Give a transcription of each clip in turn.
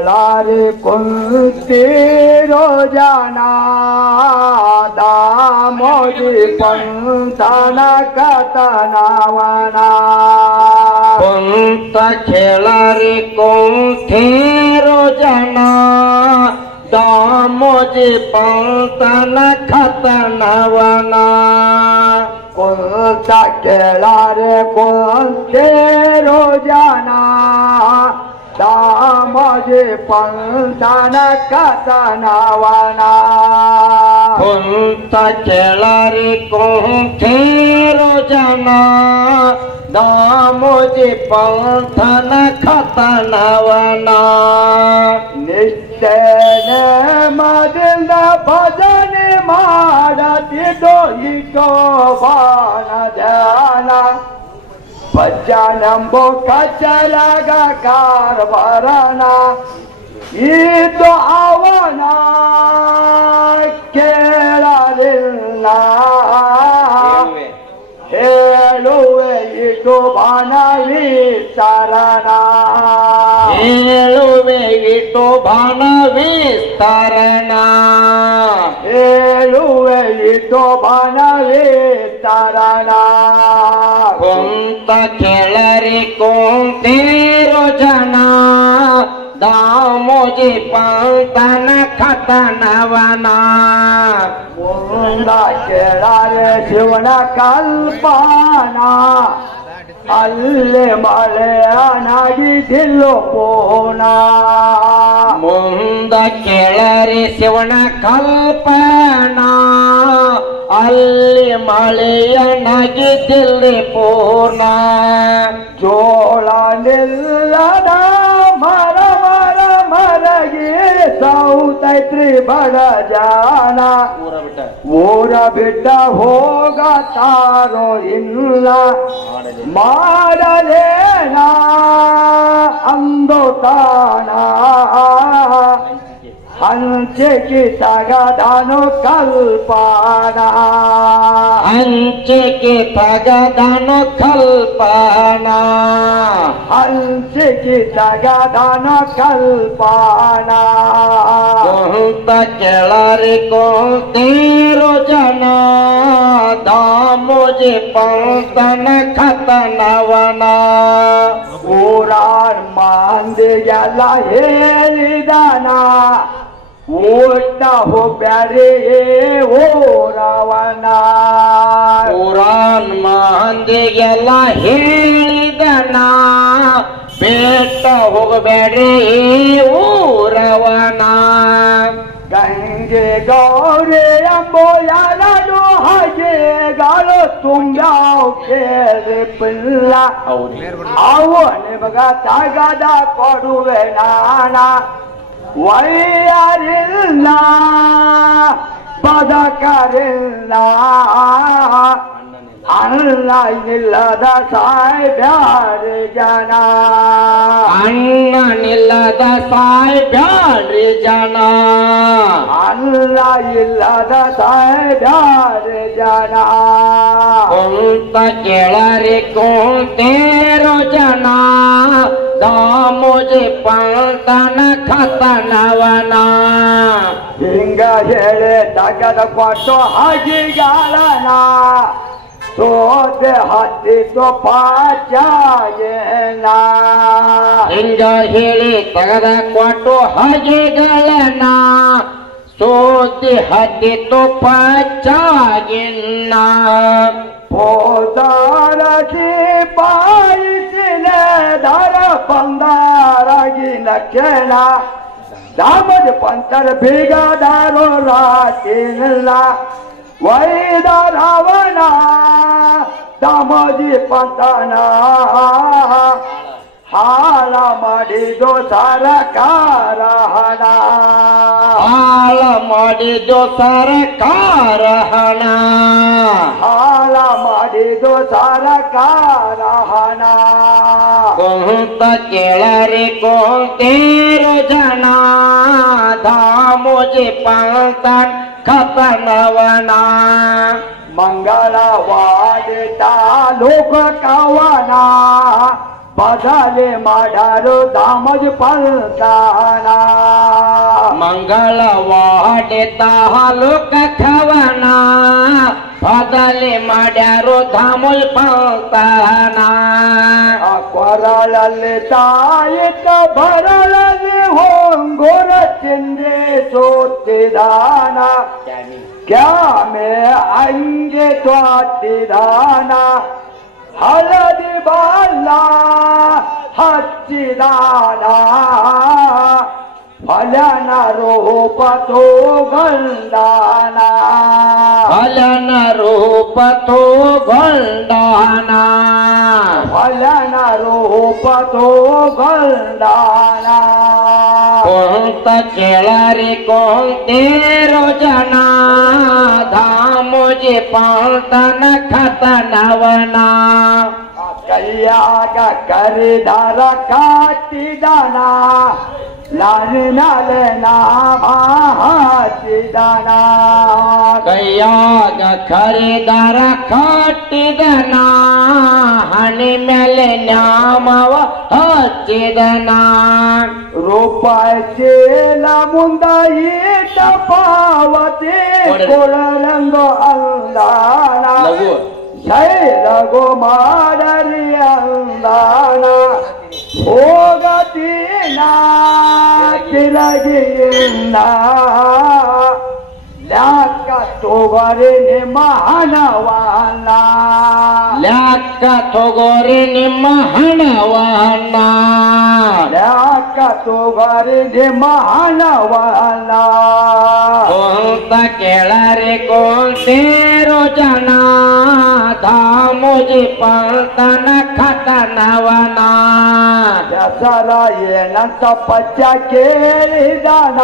खेळारे कोणते रोजाना दामोजी पंथाना कथनावना पंत खेळारे कोणते रोजाना दामोजी पंथाना कथनावना कोणता खेळारे कोणते रोजाना दामोजी पंथाना कथनावना कोणता खेळारे कोणते रोजाना दामोजी पंथाना कथनावना निश्चयने मदिल भजन ಮಾಡತಿದ್ದೋ ಇಟೋ ಬಾಣ ಧ್ಯಾನ ಭಜನಂಬೋ ಕಚ್ಚಲಗ ಕಾರ್ಬಾರನ ಇದು ಅವನ ಕೇಳಲಿಲ್ಲ ಹೇಳುವೆ ಇಟು ಬಾಣ ವಿಚಾರಣ ಹೇಳುವೆ ಇಟು ಬಾಣ ವಿಸ್ತರಣ ಹೇಳುವೆ ಇಟು ಬಾಣ ವಿಸ್ತರಣ ಕೊಂತ ಕೆಳರಿ ಕೊಂತೆ ರೋಜನ दामोजी पंथान कथनावನ ಮುಂದ ಕೇಳಾರೆ ಶಿವನ ಕಲ್ಪನಾ ಅಲ್ಲೇ ಮಳೆಯನಾಗಿದ್ದಿಲ್ಲೋ ಪೋನ ಮುಂದ ಕೆಳರಿ ಶಿವನ ಕಲ್ಪನಾ ಅಲ್ಲಿ ಮಳೆಯನಾಗಿದ್ದಿಲ್ಲಿ ಪೂರ್ಣ ಜೋಳ ನಿಲ್ಲದ ಮರ ಮರ ಮರಗೆ ಸೌತೈತ್ರಿ ಬಡ ಜಾನ ಊರ ಬಿಟ್ಟ ಹೋಗತಾರೋ ಇಲ್ಲ ಮಾಡಲೇನ ಅಂದು ತಾಣ ಹಂಚೆಗೆ ತಗದನು ಕಲ್ಪನಾ ಹಂಚೆಗೆ ತಗದನು ಕಲ್ಪನಾ ಹಂಚೆಗೆ ತಗದನು ಕಲ್ಪನಾ ಕೊಂತ ಕೆಳರಿ ಕೊಂತೇರೋ ಜನ दामोजी पंथान कथनावನ ಊರಾರ್ ಮಂದಿಗೆಲ್ಲ ಹೇಳಿದಾನ ಊಟ ಹೋಗ್ಯಾರೆ ಓರವನ ಊರಾನ್ ಮಂದಿಗೆಲ್ಲ ಹೇಳಿದನ ಬೇಟ ಹೋಗಬೇಡ್ರಿ ಊರವನ ಗಂಗೆ ಗೌರಿ ಎಂಬೋ ಯಾರು ಹಾಗೆ ಗಾಳು ತುಂಬ್ಯಾವ್ ಕೇಳಿ ಪಿಲ್ಲ ಅವು ನಿಮಗ ತಗದ ಕೊಡುವೆ ನಾನ ವೈಯರಿಲ್ಲ ಬದಕರಿಲ್ಲ ಅಣ್ಣ ಇಲ್ಲದ ಸಾಯ್ಬ್ಯಾರಿ ಜನ ಅಣ್ಣನಿಲ್ಲದ ಸಾಯ್ಬ್ಯಾಡ್ರಿ ಜನ ಅಣ್ಣ ಇಲ್ಲದ ಸಾಯ್ಬ್ಯಾರಿ ಜನ ಕೊಂತ ಕೆಳರಿ ಕೊಂತೇರೋ ಜನ दामोजी पंथान कथनावನ ಹಿಂಗ ಹೇಳಿ ತಗದ ಕೊಟ್ಟು ಹಾಗಿಗಾಲನ ಸೋತೆ ಹತ್ತಿತು ಪಾಚಾಯೇನ ಹಿಂಗ ಹೇಳಿ ತಗದ ಕೊಟ್ಟು ಹಾಗೆಗಳನ ಸೋತಿ ಹತ್ತಿತು ಪಚ್ಚಾಗಿನ್ನ ಪೋದಾರಸಿ ಪಾಯಿಸಿನ ದಾರ ಬಂದಾರಾಗಿ ಲಕ್ಷಣ ದಾಮದ ಪಂಚರ ಬೀಗದಾರೋ ರಾಟಿಲ್ಲ ವೈದ ರಾವಣ ದಾಮೋಜಿ ಪಂತನ ಹಾಳ ಮಾಡಿದೋ ಸರಕಾರ ಹಣ ಹಾಳ ಮಾಡಿದೋ ಸರಕಾರ ಹಣ ಹಾಳ ಮಾಡಿದೋ ಸರಕಾರ ಹಣ ಕೊಂತ ಕೆಳರಿ ಕೊಂತೇರೋ ಜನ दामोजी पंथान कथनावನ मंगळवाडी लोक कावना ಬದಲೆ ಮಾಡಾರು ದಾಮಜ ಪಲ್ತಾನ ಮಂಗಳವಾಡೆ ತಾಲೂಕ ಖವನ ಬದಲೆ ಮಾಡ್ಯಾರು ಧಾಮುಲ್ ಪಲ್ತಾನ ಕೊರಳಲ್ಲಿ ತಾಯಿತ ಬರಳಲ್ಲಿ ಹೋಂಗೋರ ಚಿಂದೆ ಸೋತಿದಾನ ಕ್ಯಾಮೆ ಅಂಗೆ ತ್ವಾತಿದಾನ ಹಳದಿ ಬಾಲ ಹಚ್ಚಿದಾನ ಫಲನ ರೂಪ ತೋ ಗಂಡಾನ ಫಲನ ರೂಪ ತೋ ಗಂಡಾನ ಫಲನ ರೂಪ ತೋ ಗಂಡಾನ ಕೊಂತ ಕೇಳರಿ ಕೊಂತೇರೋ ಜನ ಧಾಮೋಜಿ ಪಾಲ್ತನ ಖತನವನ ಕೈಯಾಗ ಕರಿದಾರ ಕಾಟಿದಾನ ಲಾಲಿನಾಲೆ ನಾಮ ಹಾಕಿದಾನ ಕೈಯಾಗ ಖರೀದಾರ ಕಟ್ಟಿದನ ಹಣಿ ಮೇಲೆ ನ್ಯಾಮವ ಹಚ್ಚಿದನ ರೂಪಾಯಿ ಚೀಲ ಮುಂದ ಈಟ ಪಾವತಿ ಕೊಡಲಂದು ಅಂದಾನ ಶೈಲಗೋ ಮಾಡರಿ ಅಂದಾನ ಹೋಗತೀನ ತಿರಗಿಲ್ಲ ಲ್ಯಾಕ ತೋಗರೆ ನಿಮ್ಮ ಹಣವನ್ನ ಲ್ಯಾಕ ತಗೋರಿ ನಿಮ್ಮ ಹಣವನ್ನ ಲ್ಯಾಕ ತೋಗರೆ ನಿಮ್ಮ ಹಣವನ್ನ ಕೊಂತ ಕೇಳರಿ ಕೊಂತೇರೋ ಜನ ಧಾಮೋಜಿ ಪಲ್ತನ ಖತನವನ ಹೆಸರ ಏನಂತ ಪಚ್ಚ ಕೇಳಿದಾನ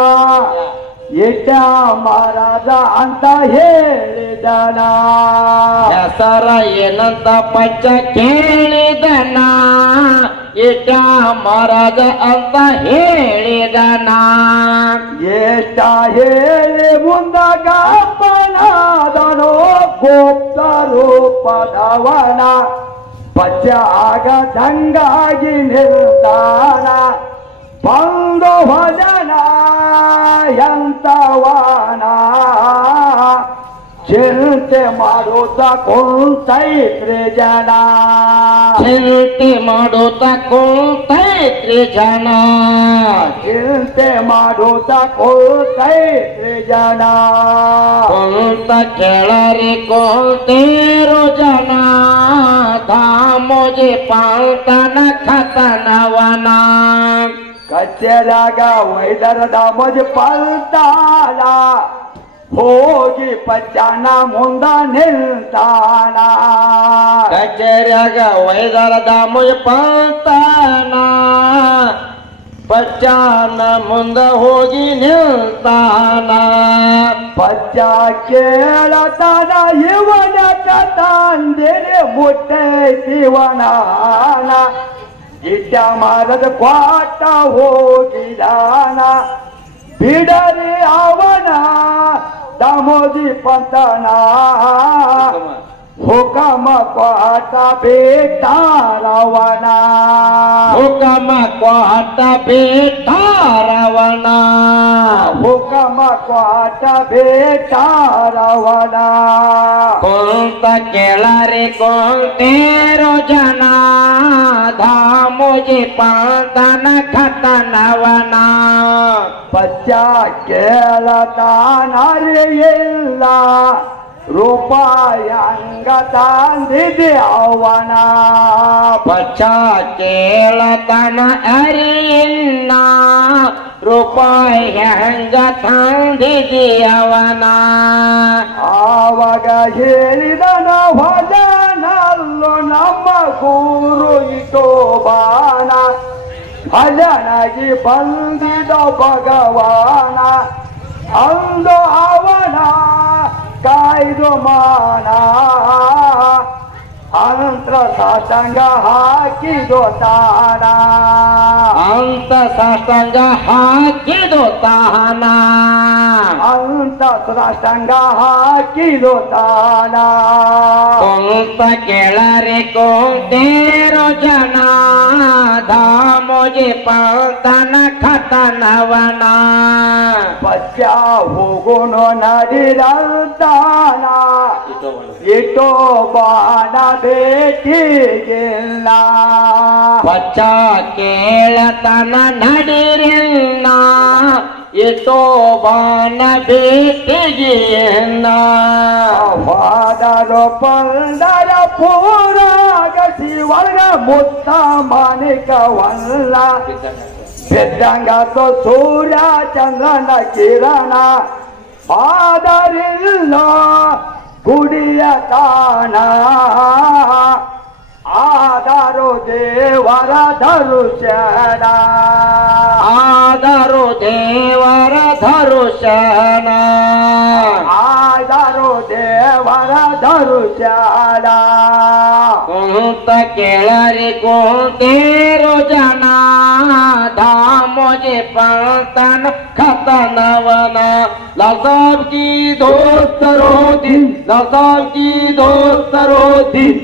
ಇಟ್ಟ ಮರದ ಅಂತ ಹೇಳಿದನ ಹೆಸರ ಏನಂತ ಪಚ್ಚ ಕೇಳಿದನ ಇಟ್ಟ ಮರದ ಅಂತ ಹೇಳಿದನ ಎಷ್ಟ ಹೇಳಿ ಮುಂದಾಗ ಅಪ್ಪನಾದನೋ ಗುಪ್ತ ರೂಪದವನ ಪಚ್ಚ ಆಗ ದಂಗಾಗಿ ನಿಲ್ತಾನ ಬಂದು ಭಜನ ಎಂತವನ ಚಿಂತೆ ಮಾಡುತ್ತ ಕುಂತೈತ್ರಿ ಜನ ಚಿಂತೆ ಮಾಡುತ್ತ ಕುಂತೈತ್ರಿ ಜನ ಚಿಂತೆ ಮಾಡುತ್ತ ಕುಂತೈತ್ರಿ ಜನ ಕುಂತ ಕೇಳರಿ ಕುಂತೇರೋ ಜನ ಧಾಮೋಜಿ ಪಾಲ್ತನ ಖತನವನ ಕಚ್ಚೆರಾಗ ವೈದರ ದಾಮೋಜಿ ಪಲ್ತಾನ ಹೋಗಿ ಪಚ್ಚನ ಮುಂದ ನಿಲ್ತಾನ ಕಚೇರಿಯಾಗ ವೈದರ ದಾಮೋಜಿ ಪಲ್ತಾನ ಪಚ್ಚಾನ ಮುಂದ ಹೋಗಿ ನಿಲ್ತಾನ ಪಚ್ಚ ಕೇಳತಾನ ಇವನ ಕತಾಂದಿರಿ ಮುಟ್ಟೈತಿವನಾನ ಇಟ್ಟ ಮರದ ಕ್ವಾಟ ಹೋಗಿದಾನ ಬಿಡರಿ ಅವನ ದಾಮೋಜಿ ಪಂತನ ಹುಕಮ ಕ್ವಾಟ ಬೇಟಾರವನ ಹುಕಮ ಕ್ವಾಟ ಬೇಟಾರವನ ಹುಕಮ ಕ್ವಾಟ ಬೇಟಾರವನ ಕೊಂತ ಕೇಳರಿ ಕೊಂತೇರೋ ಜನ ಧಾಮೋಜಿ ಪಾಲ್ತನ ಖತನವನ ಪಚ್ಚ ಕೇಳತಾನರಿ ಇಲ್ಲ ರೂಪಾಯಿ ಅಂಗ ತಂದಿದೆ ಅವನ ಪಚ್ಚ ಕೇಳತನ ಅರಿಯಿಲ್ಲ ರೂಪಾಯಿ ಹೆಂಗ ತಂದಿದೆಯವನ ಆವಾಗ ಹೇಳಿದನ ಭಜನಲ್ಲು ನಮ್ಮ ಗುರು ಇಟೋಬಾನ ಭಜನಾಗಿ ಬಂದಿದ ಭಗವಾನ ಅಂದು ಅವನ ಕಾಯ್ದು ಮಾನ ಅನಂತರ ಸಾಷ್ಟಾಂಗ ಹಾಕಿದೋ ತಾನ ಅಂತ ಸಾಷ್ಟಾಂಗ ಹಾಕಿದೋ ತಾನ ಅಂತ ಸಾಷ್ಟಾಂಗ ಹಾಕಿದೋ ತಾನ ಕುಂತ ಕೆಳರೆ ಕುಂತೇರೋ ಜನ ಧಾಮೋಜಿ ಪಂತನ ಖತನವನ ಪಚ್ಚ ಹೋಗೋನು ನಡಿದಂತಾನ ಇಟೋ ಬಾಣ ಭೇಟಿಗಿಲ್ಲ ಪಚ್ಚ ಕೇಳತನ ನಡಿರಿಲ್ಲ ಎಷ್ಟೋ ಬಾಣ ಭೇಟಿಗಿಲ್ಲ ವಾದರೋ ಪಂದರ ಪೂರಾಗಸಿ ವರ್ಗ ಮುತ್ತ ಮಾಣಿಕವಲ್ಲ ಬೆದ್ದಂಗಾತ ಸೂರ್ಯ ಚಂದ್ರನ ಕಿರಣ ಆದರಿಲ್ಲ ಗುಡಿಯ ತಾಣ ಆದರೂ ದೇವರ ಧರುಷಣ ಆದರೂ ದೇವರ ಧರುಷಣ ಆದರೂ ದೇವರ ಧರುಷಣ ಕುಂತ ಕೆಳರಿ ಕುಂತೇರೋ ಜನ ಧಾಮೋಜಿ ಪಂತನ ಖತನವನ ಲಸಾಬ್ ಕಿ ದೋಸ್ತರೋ ದಿನ್ ಲಸಾಬ್ ಕಿ ದೋಸ್ತರೋ ದಿನ್